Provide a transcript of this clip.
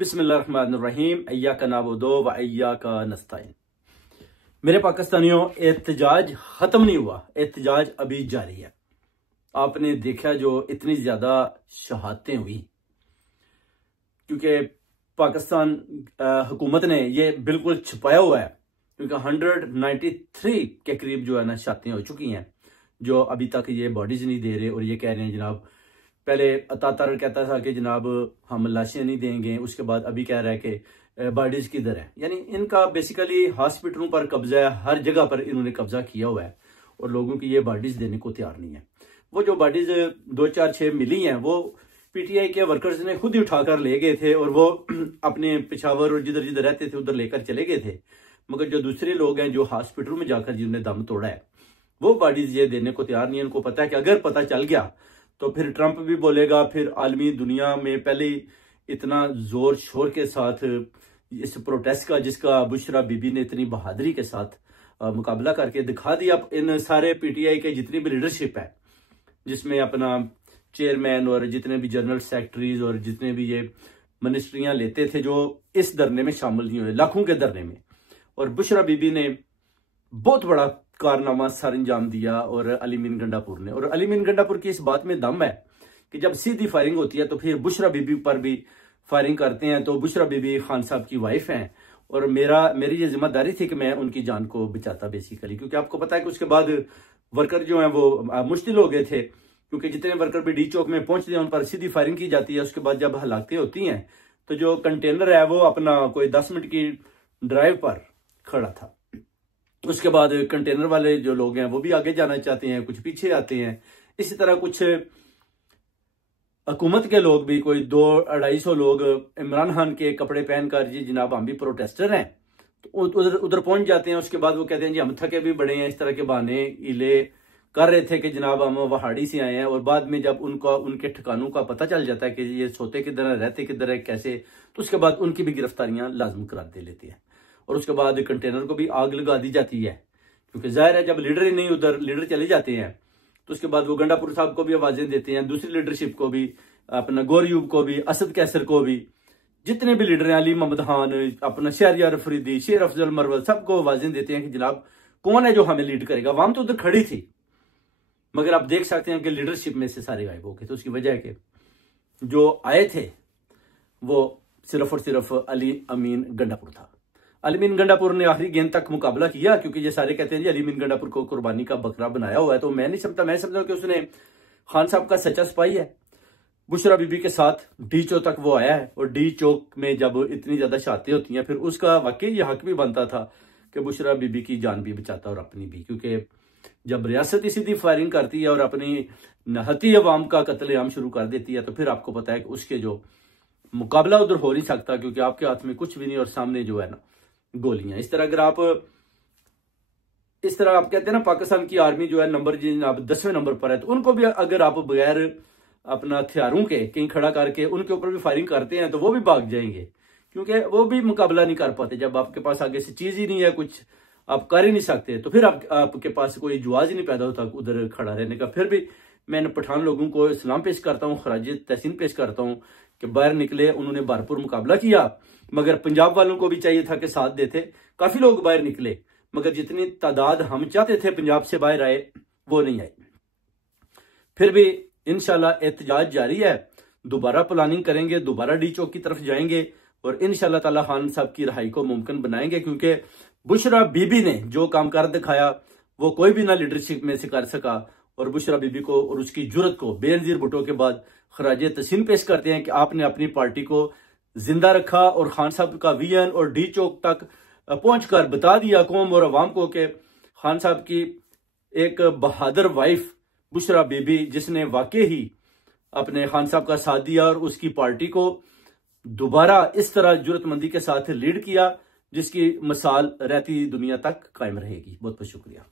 बिस्मिल्लाहिर्रहमानिर्रहीम। अय्याका नअबुदु व अय्याका नस्तईन। मेरे पाकिस्तानियों, एहतजाज खत्म नहीं हुआ, एहतजाज अभी जारी है। आपने देखा जो इतनी ज्यादा शहादतें हुई, क्योंकि पाकिस्तान हुकूमत ने ये बिल्कुल छुपाया हुआ है, क्योंकि 193 के करीब जो है ना शहादतें हो चुकी हैं, जो अभी तक ये बॉडीज नहीं दे रहे। और ये कह रहे हैं जनाब, पहले अतातर कहता था कि जनाब हम लाशें नहीं देंगे, उसके बाद अभी कह रहा है कि बॉडीज किधर है। यानी इनका बेसिकली हॉस्पिटलों पर कब्जा है, हर जगह पर इन्होंने कब्जा किया हुआ है और लोगों की ये बॉडीज देने को तैयार नहीं है। वो जो बॉडीज 2, 4, 6 मिली हैं, वो पीटीआई के वर्कर्स ने खुद ही उठाकर ले गए थे और वो अपने पेशावर और जिधर जिधर रहते थे उधर लेकर चले गए थे। मगर जो दूसरे लोग हैं जो हॉस्पिटल में जाकर जिन्होंने दम तोड़ा है, वो बॉडीज ये देने को तैयार नहीं है। उनको पता है कि अगर पता चल गया तो फिर ट्रंप भी बोलेगा, फिर आलमी दुनिया में पहले ही इतना जोर शोर के साथ इस प्रोटेस्ट का, जिसका बुशरा बीबी ने इतनी बहादुरी के साथ मुकाबला करके दिखा दिया। इन सारे पीटीआई के जितनी भी लीडरशिप है, जिसमें अपना चेयरमैन और जितने भी जनरल सेक्रेटरीज और जितने भी ये मिनिस्ट्रियां लेते थे, जो इस धरने में शामिल नहीं हुए, लाखों के धरने में। और बुशरा बीबी ने बहुत बड़ा कारनामा सर अंजाम दिया, और अली मीन गंडापुर ने। और अली मीन गंडापुर की इस बात में दम है कि जब सीधी फायरिंग होती है तो फिर बुशरा बीबी पर भी फायरिंग करते हैं। तो बुशरा बीबी खान साहब की वाइफ हैं और मेरी ये जिम्मेदारी थी कि मैं उनकी जान को बचाता बेसिकली, क्योंकि आपको पता है कि उसके बाद वर्कर जो हैं वो मुश्किल हो गए थे, क्योंकि जितने वर्कर भी डी चौक में पहुंचते हैं उन पर सीधी फायरिंग की जाती है। उसके बाद जब हलाकतें होती हैं तो जो कंटेनर है वो अपना कोई 10 मिनट की ड्राइव पर खड़ा था। उसके बाद कंटेनर वाले जो लोग हैं वो भी आगे जाना चाहते हैं, कुछ पीछे आते हैं। इसी तरह कुछ हुकूमत के लोग भी, कोई 200-250 लोग इमरान खान के कपड़े पहनकर, जी जनाब हम भी प्रोटेस्टर हैं, तो उधर पहुंच जाते हैं। उसके बाद वो कहते हैं जी हम थके भी बड़े हैं। इस तरह के बहाने इले कर रहे थे कि जनाब हम वहाड़ी से आए हैं। और बाद में जब उनके ठिकानों का पता चल जाता है कि ये सोते किधर है, रहते किधर है, कैसे, तो उसके बाद उनकी भी गिरफ्तारियां लाजम करार दे लेती है। और उसके बाद कंटेनर को भी आग लगा दी जाती है, क्योंकि जाहिर है जब लीडर ही नहीं, उधर लीडर चले जाते हैं, तो उसके बाद वो गंडापुर साहब को भी आवाजें देते हैं, दूसरी लीडरशिप को भी, अपना गौरयूब को भी, असद कैसर को भी, जितने भी लीडर हैं, अली मोहम्मद खान, अपना शहरियार अफरीदी, शेर अफजल मरवल, सबको आवाजें देते हैं कि जनाब कौन है जो हमें लीड करेगा। अवाम तो उधर खड़ी थी, मगर आप देख सकते हैं कि लीडरशिप में से सारे गायब हो गए। तो उसकी वजह है कि जो आए थे वो सिर्फ और सिर्फ अली अमीन गंडापुर था। अली मीन गंडापुर ने आखिरी गेंद तक मुकाबला किया, क्योंकि ये सारे कहते हैं जी अली मीन गंडापुर को कुर्बानी का बकरा बनाया हुआ है। तो मैं नहीं समझता, मैं समझता कि उसने खान साहब का सच्चा सिपाही है। बुशरा बीबी के साथ डी चौक तक वो आया है, और डी चौक में जब इतनी ज्यादा शहादतें होती हैं, फिर उसका वाकई ये हक भी बनता था कि बुशरा बीबी की जान भी बचाता और अपनी भी, क्योंकि जब रियासत सीधी फायरिंग करती है और अपनी नहती अवाम का कत्लेआम शुरू कर देती है, तो फिर आपको पता है कि उसके जो मुकाबला उधर हो नहीं सकता, क्योंकि आपके हाथ में कुछ भी नहीं और सामने जो है ना गोलियां। इस तरह अगर आप कहते हैं ना, पाकिस्तान की आर्मी जो है नंबर जनाब 10वें नंबर पर है, तो उनको भी अगर आप बगैर अपना हथियारों के कहीं खड़ा करके उनके ऊपर भी फायरिंग करते हैं तो वो भी भाग जाएंगे, क्योंकि वो भी मुकाबला नहीं कर पाते। जब आपके पास आगे से चीज ही नहीं है, कुछ आप कर ही नहीं सकते, तो फिर आपके पास कोई जुआज ही नहीं पैदा होता उधर खड़ा रहने का। फिर भी मैं पठान लोगों को सलाम पेश करता हूँ, खराज तहसीन पेश करता हूँ कि बाहर निकले, उन्होंने भरपूर मुकाबला किया। मगर पंजाब वालों को भी चाहिए था कि साथ देते। काफी लोग बाहर निकले, मगर जितनी तादाद हम चाहते थे पंजाब से बाहर आए, वो नहीं आए। फिर भी इंशाल्लाह एहतजाज जारी है, दोबारा प्लानिंग करेंगे, दोबारा डी चौक की तरफ जाएंगे और इंशाल्लाह ताला खान साहब की रिहाई को मुमकिन बनाएंगे। क्योंकि बुशरा बीबी ने जो काम कर दिखाया वो कोई भी ना लीडरशिप में से कर सका। और बुशरा बीबी को और उसकी जुर्रत को बेनजीर भुट्टो के बाद खराज तहसीन पेश करते हैं कि आपने अपनी पार्टी को जिंदा रखा और खान साहब का विजन और डी चौक तक पहुंचकर बता दिया कौम और अवाम को कि खान साहब की एक बहादुर वाइफ बुशरा बीबी, जिसने वाकई ही अपने खान साहब का साथ दिया और उसकी पार्टी को दोबारा इस तरह जुर्रतमंदी के साथ लीड किया, जिसकी मिसाल रहती दुनिया तक कायम रहेगी। बहुत बहुत शुक्रिया।